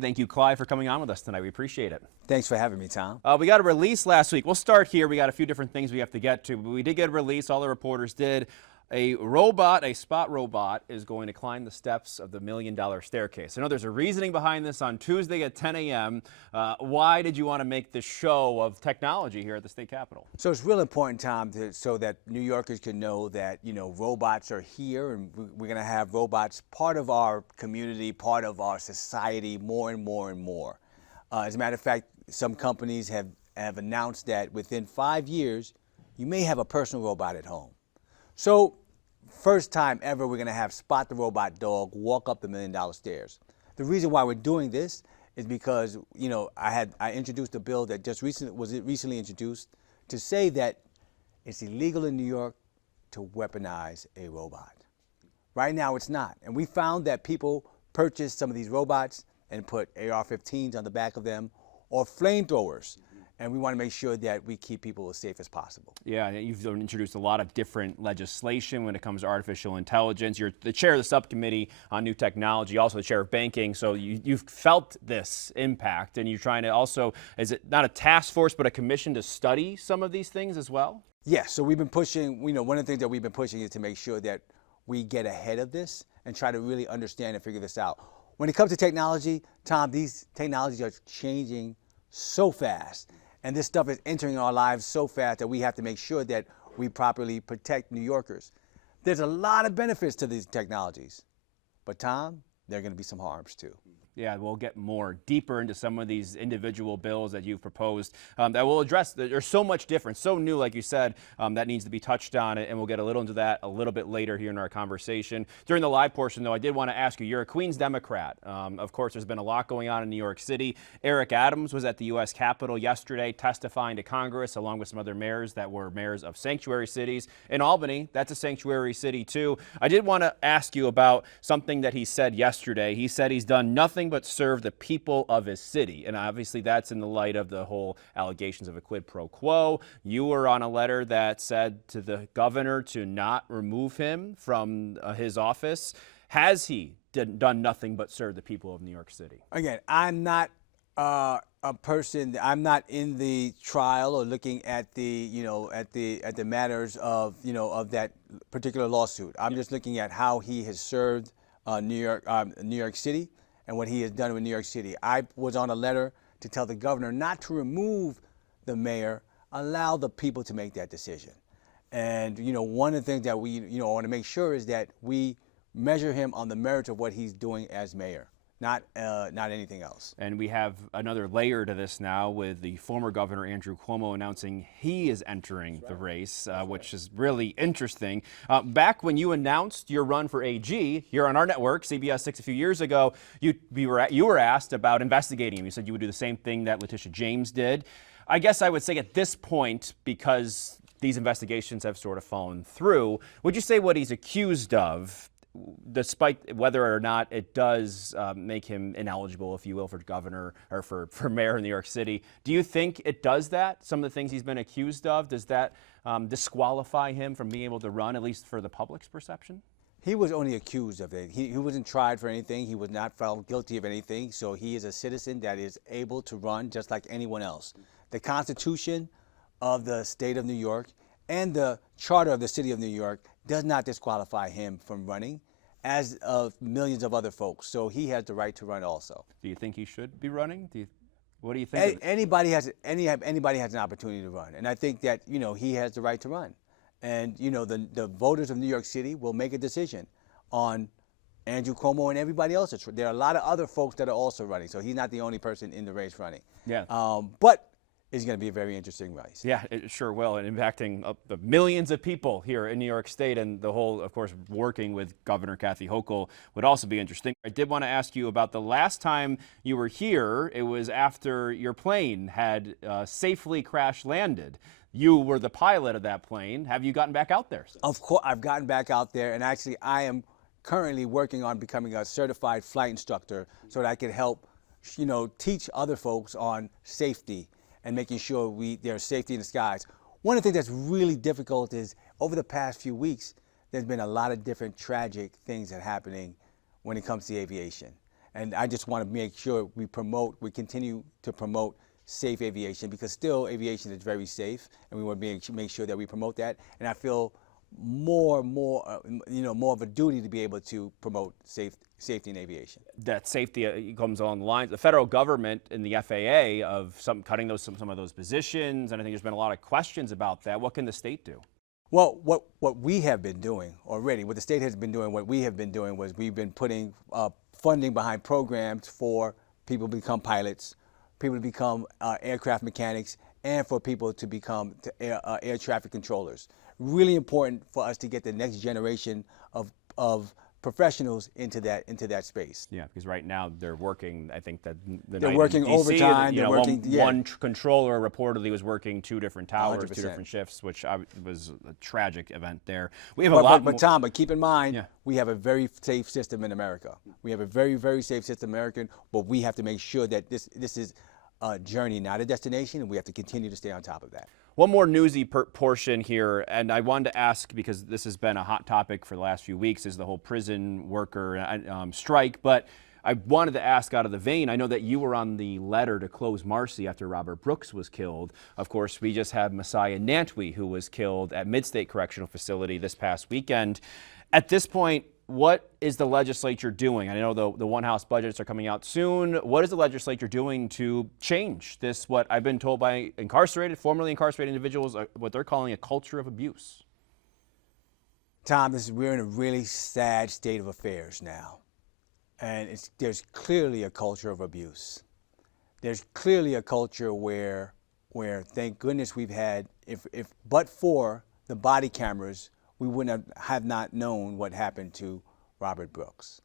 Thank you, Clyde, for coming on with us tonight. We appreciate it. Thanks for having me, Tom. We got a release last week. We'll start here. We got a few different things we have to get to, but we did get a release. All the reporters did. A robot, a spot robot, is going to climb the steps of the $1 million staircase. I know there's a reasoning behind this on Tuesday at 10 a.m. Why did you want to make this show of technology here at the state capitol? So it's real important, Tom, so that New Yorkers can know that, robots are here, and we're going to have robots part of our community, part of our society more and more and more. As a matter of fact, some companies have announced that within 5 years, you may have a personal robot at home. So, first time ever, we're going to have Spot the Robot Dog walk up the $1 million stairs. The reason why we're doing this is because, I introduced a bill that was recently introduced to say that it's illegal in New York to weaponize a robot. Right now, it's not. And we found that people purchase some of these robots and put AR-15s on the back of them or flamethrowers. And we want to make sure that we keep people as safe as possible. Yeah, you've introduced a lot of different legislation when it comes to artificial intelligence. You're the chair of the subcommittee on new technology, also the chair of banking. So you've felt this impact, and you're trying to also, is it not a task force, but a commission to study some of these things as well? Yes, so we've been pushing, one of the things that we've been pushing is to make sure that we get ahead of this and try to really understand and figure this out. When it comes to technology, Tom, these technologies are changing so fast. And this stuff is entering our lives so fast that we have to make sure that we properly protect New Yorkers. There's a lot of benefits to these technologies. But Tom, there are going to be some harms too. Yeah, we'll get more deeper into some of these individual bills that you've proposed that will address. There's so much different, so new, like you said, that needs to be touched on, and we'll get a little into that a little bit later here in our conversation. During the live portion, though, I did want to ask you, you're a Queens Democrat. Of course, there's been a lot going on in New York City. Eric Adams was at the U.S. Capitol yesterday testifying to Congress, along with some other mayors that were mayors of sanctuary cities. In Albany, that's a sanctuary city, too. I did want to ask you about something that he said yesterday. He said he's done nothing but serve the people of his city. And obviously that's in the light of the whole allegations of a quid pro quo. You were on a letter that said to the governor to not remove him from his office. Has he done nothing but serve the people of New York City? Again, I'm not a person, I'm not in the trial or looking at the, at the matters of, of that particular lawsuit. I'm just looking at how he has served New York City and what he has done with New York City. I was on a letter to tell the governor not to remove the mayor, allow the people to make that decision. And, one of the things that we, want to make sure is that we measure him on the merits of what he's doing as mayor, not anything else. And we have another layer to this now with the former governor, Andrew Cuomo, announcing he is entering the race, which is really interesting. Back when you announced your run for AG here on our network, CBS 6, a few years ago, you were asked about investigating him. You said you would do the same thing that Letitia James did. I guess I would say at this point, because these investigations have sort of fallen through, would you say what he's accused of, despite whether or not it does make him ineligible, if you will, for governor or for mayor in New York City, do you think it does that? Some of the things he's been accused of, does that disqualify him from being able to run, at least for the public's perception? He was only accused of it. He wasn't tried for anything. He was not found guilty of anything. So he is a citizen that is able to run just like anyone else. The Constitution of the state of New York and the Charter of the City of New York does not disqualify him from running, as of millions of other folks. So he has the right to run also. Do you think he should be running? What do you think? Anybody has an opportunity to run, and I think that he has the right to run, and the voters of New York City will make a decision on Andrew Cuomo and everybody else. There are a lot of other folks that are also running, so he's not the only person in the race running. Yeah. But it's going to be a very interesting race. Yeah, it sure will, and impacting the millions of people here in New York State, and the whole, of course, working with Governor Kathy Hochul would also be interesting. I did want to ask you about the last time you were here. It was after your plane had safely crash landed. You were the pilot of that plane. Have you gotten back out there? Of course, I've gotten back out there, and actually I am currently working on becoming a certified flight instructor so that I can help, teach other folks on safety and making sure there's safety in the skies. One of the things that's really difficult is over the past few weeks, there's been a lot of different tragic things that are happening when it comes to aviation. And I just want to make sure we continue to promote safe aviation, because still aviation is very safe, and we want to make sure that we promote that. And I feel more of a duty to be able to promote safety in aviation. That safety comes along the lines. The federal government and the FAA of cutting some of those positions, and I think there's been a lot of questions about that. What can the state do? Well, what we have been doing already, what the state has been doing, what we have been doing was we've been putting funding behind programs for people to become pilots, people to become aircraft mechanics, and for people to become air traffic controllers. Really important for us to get the next generation of professionals into that space. Yeah, because right now they're working. I think that they're working overtime. You know, they're working. One controller reportedly was working 2 different towers, 100%. 2 different shifts, which was a tragic event there. We have a lot. But Tom, keep in mind, yeah, we have a very safe system in America. We have a very, very safe system in America, but we have to make sure that this is a journey, not a destination, and we have to continue to stay on top of that. One more newsy portion here, and I wanted to ask, because this has been a hot topic for the last few weeks, is the whole prison worker strike. But I wanted to ask out of the vein, I know that you were on the letter to close Marcy after Robert Brooks was killed. Of course, we just had Messiah Nantwi, who was killed at Midstate Correctional Facility this past weekend. At this point, what is the legislature doing? I know the one House budgets are coming out soon. What is the legislature doing to change this, what I've been told by formerly incarcerated individuals, what they're calling a culture of abuse? Tom, we're in a really sad state of affairs now. And there's clearly a culture of abuse. There's clearly a culture where thank goodness we've had, but for the body cameras, we wouldn't have not known what happened to Robert Brooks.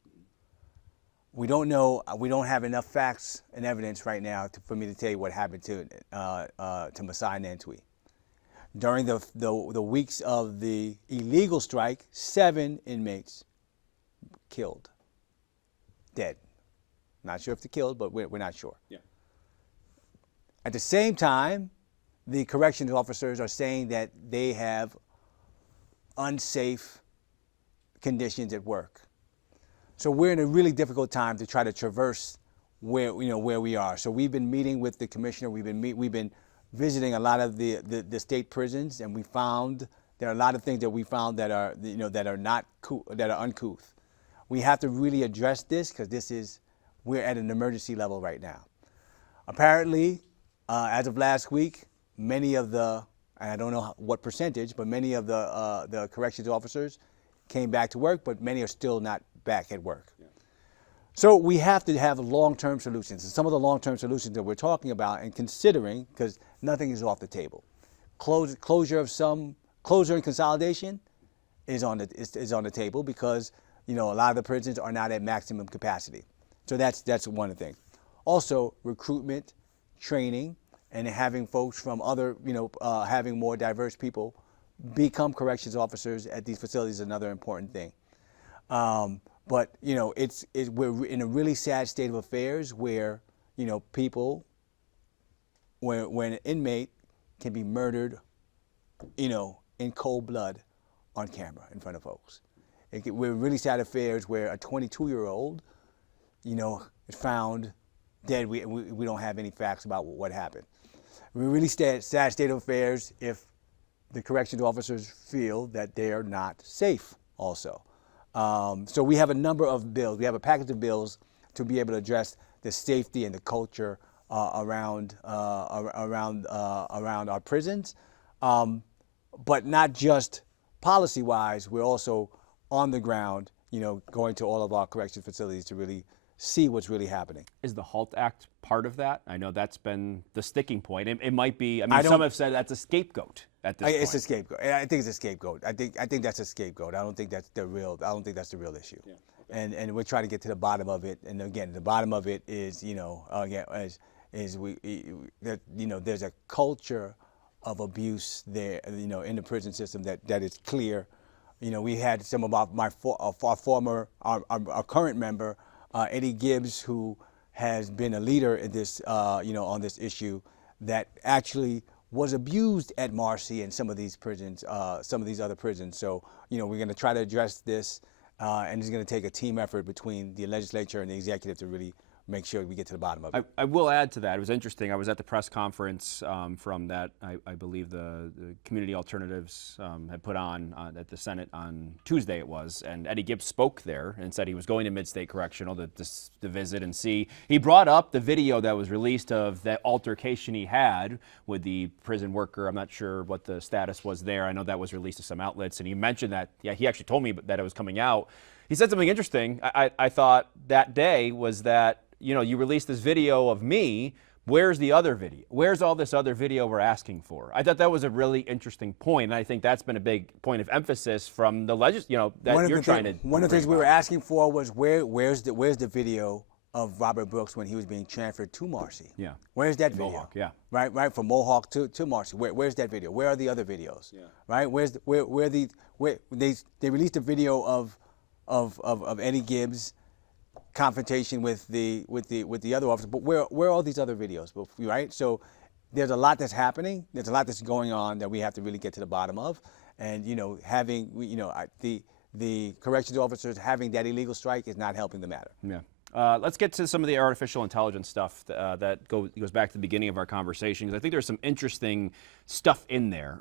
We don't know. We don't have enough facts and evidence right now for me to tell you what happened to Messiah Nantwi. During the weeks of the illegal strike, 7 inmates killed, dead. Not sure if they're killed, but we're not sure. Yeah. At the same time, the corrections officers are saying that they have unsafe conditions at work. So we're in a really difficult time to try to traverse where we are. So we've been meeting with the commissioner. We've been visiting a lot of the state prisons, and we found there are a lot of things that we found that are that are uncouth. We have to really address this, because we're at an emergency level right now. Apparently, as of last week, many of I don't know what percentage, but many of the corrections officers came back to work, but many are still not back at work. Yeah. So we have to have long-term solutions. And some of the long-term solutions that we're talking about and considering, because nothing is off the table. Closure and consolidation is on the table, because a lot of the prisons are not at maximum capacity. So that's one thing. Also, recruitment, training, and having folks from other, having more diverse people become corrections officers at these facilities is another important thing. But we're in a really sad state of affairs where people, when an inmate can be murdered, in cold blood on camera in front of folks. We're in really sad affairs where a 22-year-old, is found dead. We don't have any facts about what happened. We're really sad state of affairs if the corrections officers feel that they are not safe also. So we have a number of bills. We have a package of bills to be able to address the safety and the culture around our prisons. But not just policy-wise, we're also on the ground, going to all of our corrections facilities to really see what's really happening. Is the HALT Act part of that? I know that's been the sticking point. It might be. I mean, some have said that's a scapegoat at this point. It's a scapegoat. I think it's a scapegoat. I think that's a scapegoat. I don't think that's the real issue. Yeah. Okay. And we're trying to get to the bottom of it. And again, the bottom of it is, there's a culture of abuse there, in the prison system that is clear. We had some of our current member, Eddie Gibbs, who has been a leader in this, on this issue, that actually was abused at Marcy and some of these prisons, some of these other prisons. So, we're going to try to address this and it's going to take a team effort between the legislature and the executive to really make sure we get to the bottom of it. I will add to that. It was interesting. I was at the press conference from that, I believe the Community Alternatives had put on at the Senate on Tuesday it was, and Eddie Gibbs spoke there and said he was going to Mid-State Correctional to visit and see. He brought up the video that was released of that altercation he had with the prison worker. I'm not sure what the status was there. I know that was released to some outlets, and he mentioned that, yeah, he actually told me that it was coming out. He said something interesting. I thought that day was that, you know, you released this video of me. Where's the other video? Where's all this other video we're asking for? I thought that was a really interesting point, and I think that's been a big point of emphasis from the that you're trying to. One of the things we were asking for was where's the video of Robert Brooks when he was being transferred to Marcy? Yeah. Where's that video? Mohawk, yeah. Right, from Mohawk to Marcy. Where's that video? Where are the other videos? Yeah. Right, where they released a video of Eddie Gibbs confrontation with the other officer, but where are all these other videos, right? So there's a lot that's happening. There's a lot that's going on that we have to really get to the bottom of, and having the corrections officers having that illegal strike is not helping the matter. Yeah. Let's get to some of the artificial intelligence stuff that goes back to the beginning of our conversation, because I think there's some interesting stuff in there.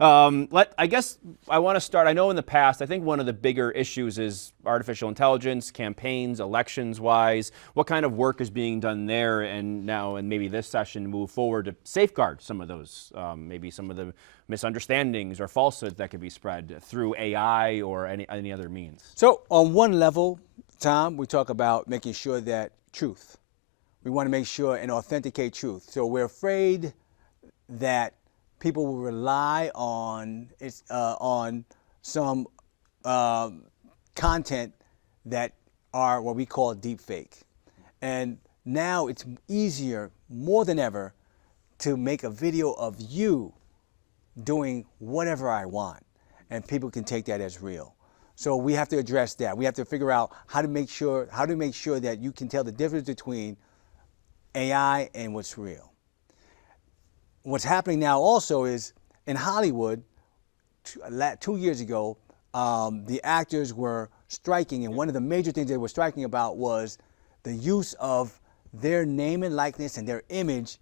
I guess I want to start. I know in the past, I think one of the bigger issues is artificial intelligence, campaigns, elections-wise. What kind of work is being done there, and now and maybe this session move forward to safeguard some of those, maybe some of the misunderstandings or falsehoods that could be spread through AI or any other means? So on one level, Tom, we talk about making sure that truth. We want to make sure and authenticate truth. So we're afraid that people will rely on some content that are what we call deep fake. And now it's easier, more than ever, to make a video of you doing whatever I want, and people can take that as real. So we have to address that. We have to figure out how to make sure that you can tell the difference between AI and what's real. What's happening now also is in Hollywood, 2 years ago, the actors were striking, and one of the major things they were striking about was the use of their name and likeness and their image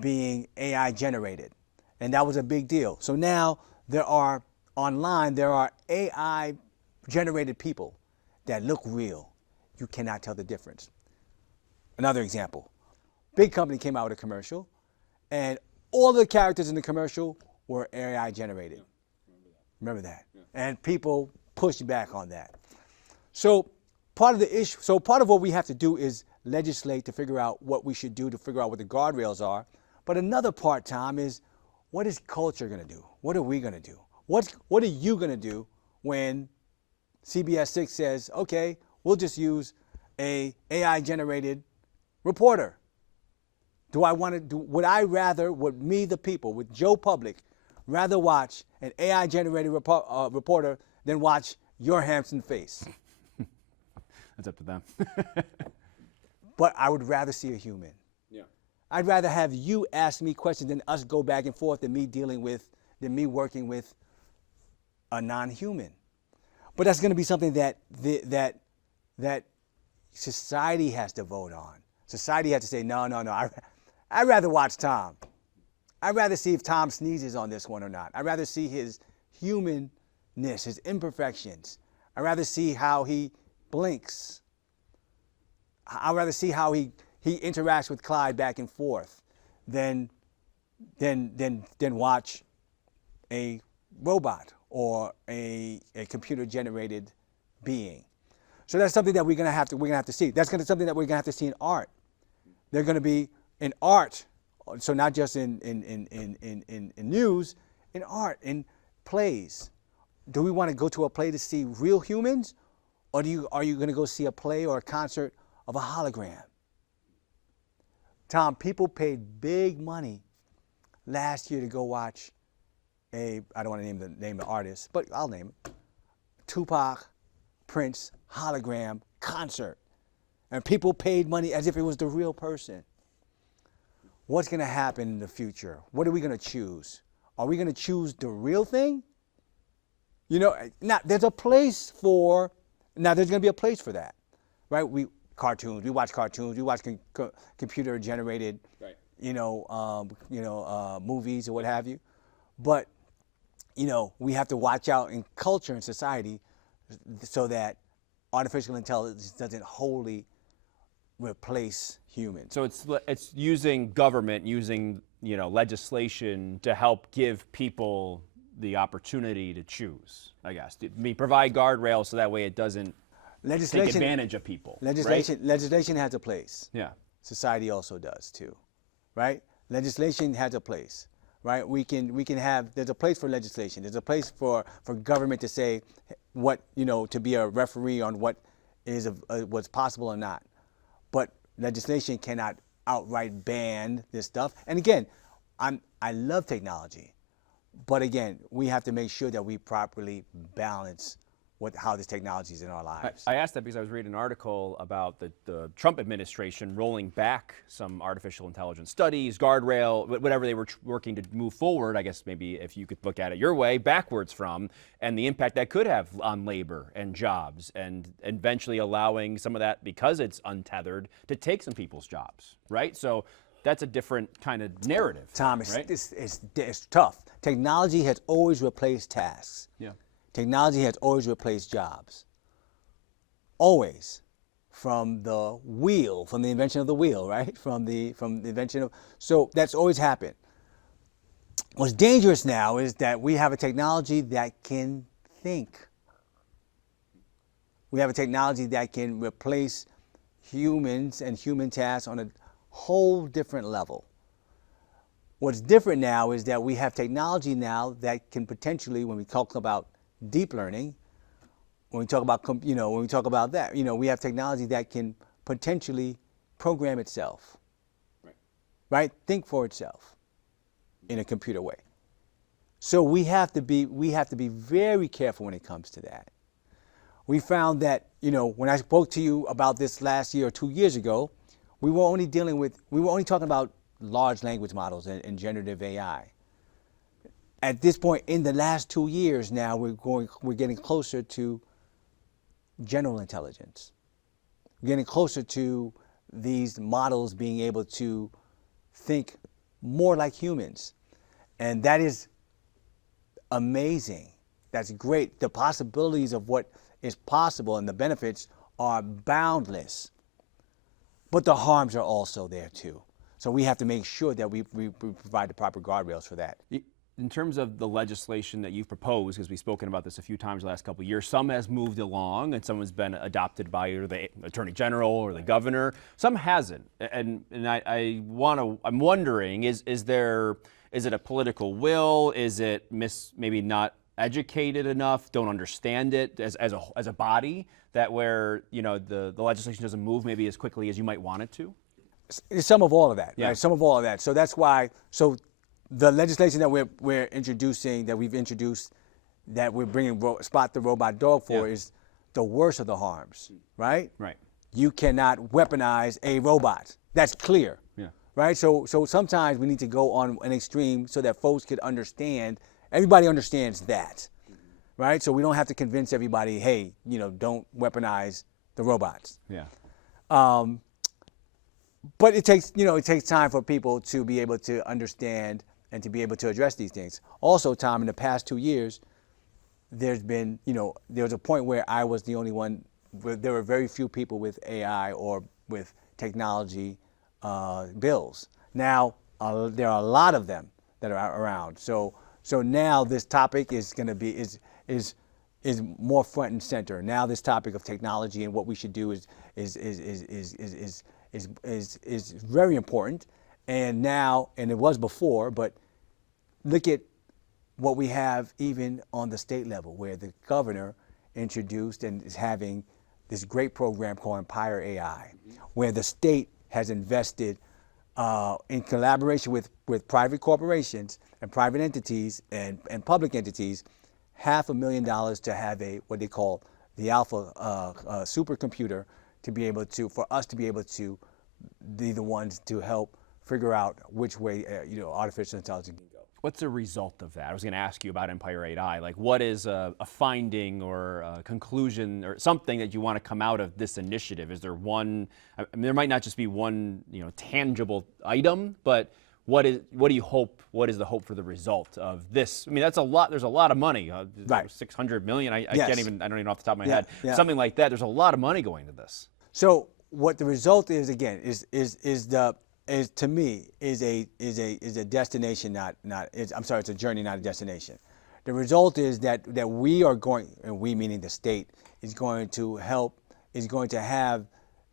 being AI generated. And that was a big deal. So now there are AI generated people that look real. You cannot tell the difference. Another example, big company came out with a commercial, and all the characters in the commercial were AI generated. Remember that? Yeah. And people pushed back on that. So part of what we have to do is legislate to figure out what we should do to figure out what the guardrails are. But another part, Tom, is what is culture going to do? What are we going to do? What are you going to do when CBS 6 says, okay, we'll just use a AI-generated reporter? Would me, the people, would Joe Public, rather watch an AI-generated reporter than watch your handsome face? That's up to them. But I would rather see a human. Yeah. I'd rather have you ask me questions than us go back and forth than me working with a non-human. But that's going to be something that society has to vote on. Society has to say, no. I'd rather watch Tom. I'd rather see if Tom sneezes on this one or not. I'd rather see his humanness, his imperfections. I'd rather see how he blinks. I'd rather see how he interacts with Clyde back and forth than watch a robot or a computer-generated being. So that's something that we're gonna have to see. That's something that we're gonna have to see in art. They're gonna be in art, so not just in news, in art, in plays. Do we want to go to a play to see real humans, or are you gonna go see a play or a concert of a hologram? Tom, people paid big money last year to go watch I don't want to name the artist, but I'll name it, Tupac, Prince, hologram concert. And people paid money as if it was the real person. What's going to happen in the future? What are we going to choose? Are we going to choose the real thing? Now there's a place for Now there's going to be a place for that, right? We watch cartoons, we watch computer generated, Right. movies or what have you. But we have to watch out in culture and society so that artificial intelligence doesn't wholly replace humans. So it's using government, using legislation to help give people the opportunity to choose, I guess. I mean, provide guardrails so that way it doesn't take advantage of people. Legislation has a place. Yeah. Society also does too, right? Legislation has a place, right? There's a place for legislation. There's a place for government to say what, to be a referee on what is what's possible or not. But legislation cannot outright ban this stuff. And again, I love technology, but again, we have to make sure that we properly balance how this technology is in our lives. I asked that because I was reading an article about the Trump administration rolling back some artificial intelligence studies, guardrail, whatever they were working to move forward, I guess maybe if you could look at it your way, backwards from, and the impact that could have on labor and jobs, and eventually allowing some of that, because it's untethered, to take some people's jobs, right? So that's a different kind of narrative. Tom, right? it's tough. Technology has always replaced tasks. Yeah. Technology has always replaced jobs. Always. From the invention of the wheel, right? From the invention of, so that's always happened. What's dangerous now is that we have a technology that can think. We have a technology that can replace humans and human tasks on a whole different level. What's different now is that we have technology now that can potentially, when we talk about deep learning, when we talk about that, we have technology that can potentially program itself, right? Think for itself in a computer way. So we have to be very careful when it comes to that. We found that, when I spoke to you about this last year or 2 years ago, we were only talking about large language models and generative AI. At this point, in the last 2 years now, we're getting closer to general intelligence. We're getting closer to these models being able to think more like humans. And that is amazing. That's great. The possibilities of what is possible and the benefits are boundless. But the harms are also there too. So we have to make sure that we provide the proper guardrails for that. In terms of the legislation that you've proposed, because we've spoken about this a few times the last couple of years, some has moved along and some has been adopted by either the Attorney General or the Governor. Some hasn't. And I'm wondering, is it a political will? Is it maybe not educated enough, don't understand it as a body, that where the legislation doesn't move maybe as quickly as you might want it to? It's some of all of that, yeah. Right? Some of all of that. So that's why. So the legislation that we're introducing, that we've introduced, that we're bringing Spot the Robot Dog for, is the worst of the harms, right? Right. You cannot weaponize a robot. That's clear. Yeah. Right. So sometimes we need to go on an extreme so that folks could understand. Everybody understands that, right? So we don't have to convince everybody, hey, don't weaponize the robots. Yeah. But it takes time for people to be able to understand and to be able to address these things. Also, Tom, in the past 2 years, there was a point where I was the only one. There were very few people with AI or with technology bills. Now there are a lot of them that are around. So now this topic is going to be is more front and center. Now this topic of technology and what we should do is very important. And it was before, but look at what we have even on the state level, where the governor introduced and is having this great program called Empire AI, where the state has invested in collaboration with private corporations and private entities and public entities, $500,000 to have what they call the Alpha supercomputer, for us to be able to be the ones to help figure out which way artificial intelligence can go. What's the result of that? I was going to ask you about Empire 8i. Like, what is a finding or a conclusion or something that you want to come out of this initiative? Is there one? I mean, there might not just be one, tangible item, but what do you hope? What is the hope for the result of this? I mean, that's a lot. There's a lot of money. Right. 600 million. I Yes. can't even. I don't even know off the top of my Yeah, head. yeah. Something like that. There's a lot of money going to this. So what the result is, again, is to me is a destination, I'm sorry, it's a journey, not a destination. The result is that we are going, and we meaning the state, is going to have,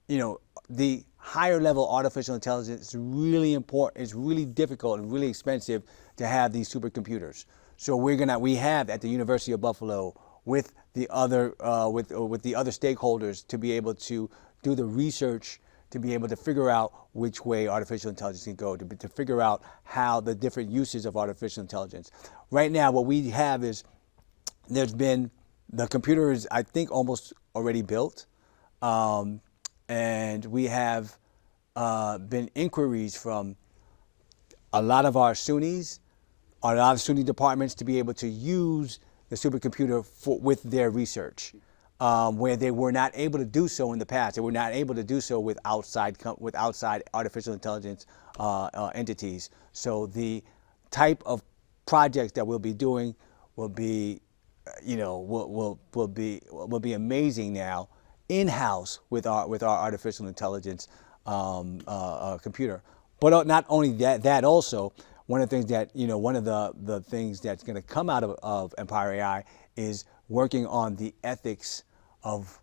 the higher level artificial intelligence is really important. It's really difficult and really expensive to have these supercomputers. So we have at the University of Buffalo with the other with the other stakeholders to be able to do the research, to be able to figure out which way artificial intelligence can go, to figure out how the different uses of artificial intelligence. Right now, what we have is the computer is, I think, almost already built, and we have been inquiries from a lot of our SUNYs, a lot of SUNY departments to be able to use the supercomputer with their research. Where they were not able to do so in the past. They were not able to do so with outside artificial intelligence entities. So the type of projects that we'll be doing will be, will be amazing now, in-house with our artificial intelligence computer. But not only that also, one of the things that, one of the things that's going to come out of Empire AI is working on the ethics of,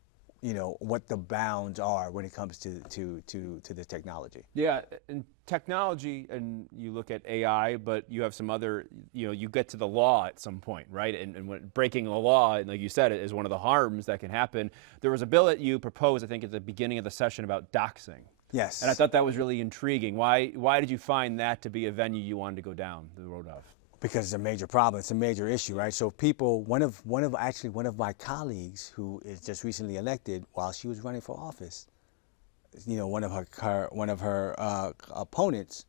what the bounds are when it comes to the technology. Yeah, and technology, and you look at AI, but you have some other, you get to the law at some point, right? And when breaking the law, and like you said, is one of the harms that can happen. There was a bill that you proposed, I think, at the beginning of the session about doxing. Yes. And I thought that was really intriguing. Why did you find that to be a venue you wanted to go down the road of? Because it's a major problem. It's a major issue, right? So people, one of my colleagues who is just recently elected, while she was running for office, one of her opponents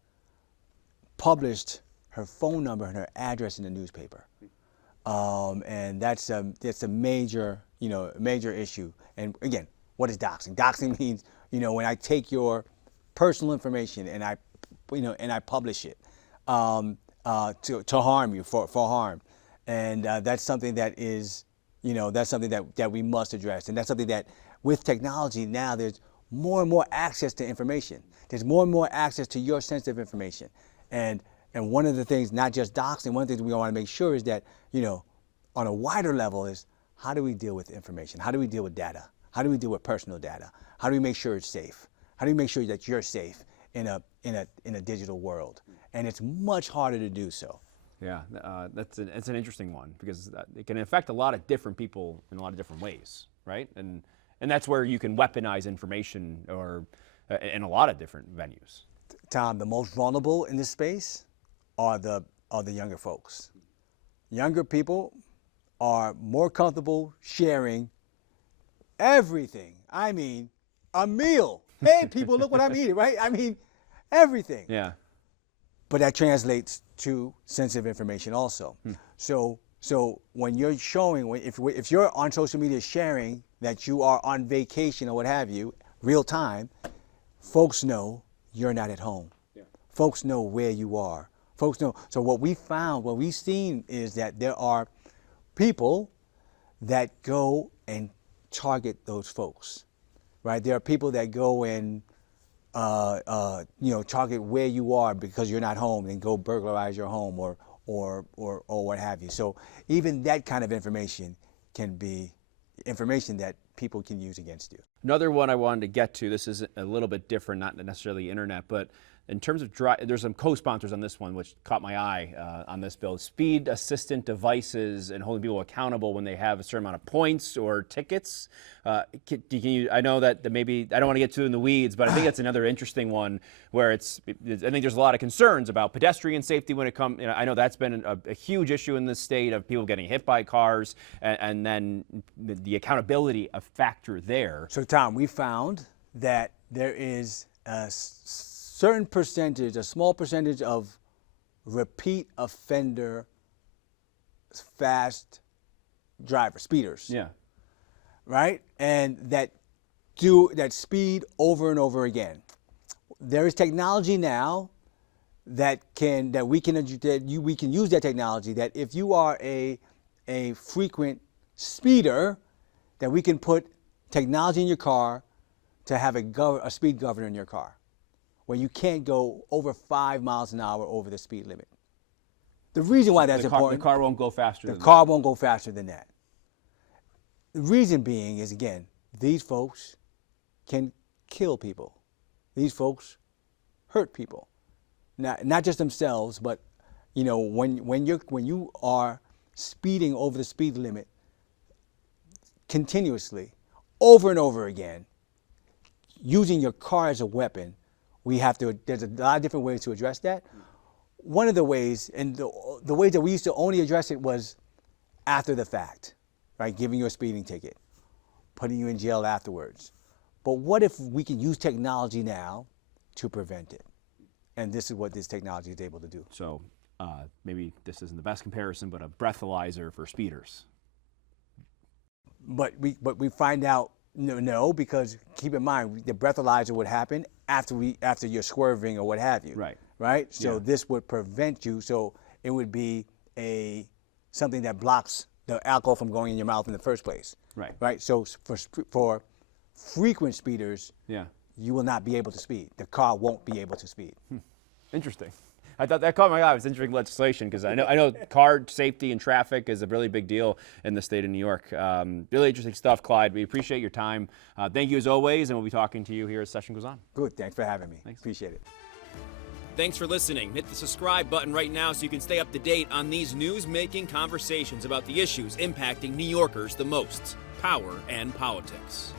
published her phone number and her address in the newspaper, and that's a major, major issue. And again, what is doxing? Doxing means, when I take your personal information and I publish it. To harm you, for harm. And that's something that is, that's something that we must address. And that's something that with technology now, there's more and more access to information. There's more and more access to your sensitive information. And one of the things, not just doxing, one of the things we want to make sure is that, on a wider level is, how do we deal with information? How do we deal with data? How do we deal with personal data? How do we make sure it's safe? How do we make sure that you're safe in a digital world? And it's much harder to do so. Yeah, it's an interesting one because it can affect a lot of different people in a lot of different ways, right? And that's where you can weaponize information or in a lot of different venues. Tom, the most vulnerable in this space are the younger folks. Younger people are more comfortable sharing everything. I mean, a meal. Hey, people, look what I'm eating, right? I mean, everything. Yeah. But that translates to sensitive information also. So when you're showing, if you're on social media sharing that you are on vacation or what have you, real time, folks know you're not at home. Yeah. Folks know where you are. Folks know. So what we've seen is that there are people that go and target those folks, right? There are people that go and target where you are because you're not home and go burglarize your home or what have you. So even that kind of information can be information that people can use against you. Another one I wanted to get to, this is a little bit different, not necessarily internet, but in terms of there's some co-sponsors on this one which caught my eye on this bill. Speed assistant devices and holding people accountable when they have a certain amount of points or tickets. Can you, I know that maybe, I don't want to get too in the weeds, but I think that's another interesting one where I think there's a lot of concerns about pedestrian safety when it comes, I know that's been a huge issue in this state of people getting hit by cars and then the accountability of factor there. So Tom, we found that there is a certain percentage, a small percentage of repeat offender fast drivers, speeders. Yeah. Right? And that do that speed over and over again. There is technology now we can use that technology, that if you are a frequent speeder, that we can put technology in your car to have a speed governor in your car, where you can't go over 5 miles an hour over the speed limit. The reason why that's important, The car won't go faster. the car won't go faster than that. The reason being is, again, these folks can kill people. These folks hurt people. Not just themselves, but when you are speeding over the speed limit continuously, over and over again, using your car as a weapon, there's a lot of different ways to address that. One of the ways, and the ways that we used to only address it, was after the fact, right? Giving you a speeding ticket, putting you in jail afterwards. But what if we can use technology now to prevent it? And this is what this technology is able to do. So maybe this isn't the best comparison, but a breathalyzer for speeders. But we find out no, because keep in mind, the breathalyzer would happen after you're swerving or what have you. Right. Right. So this would prevent you. So it would be something that blocks the alcohol from going in your mouth in the first place. Right. Right. So for frequent speeders, you will not be able to speed. The car won't be able to speed. Interesting. I thought that caught my eye. It was interesting legislation, because I know car safety and traffic is a really big deal in the state of New York. Really interesting stuff, Clyde. We appreciate your time. Thank you as always, and we'll be talking to you here as session goes on. Good. Thanks for having me. Thanks. Appreciate it. Thanks for listening. Hit the subscribe button right now so you can stay up to date on these news-making conversations about the issues impacting New Yorkers the most: power and politics.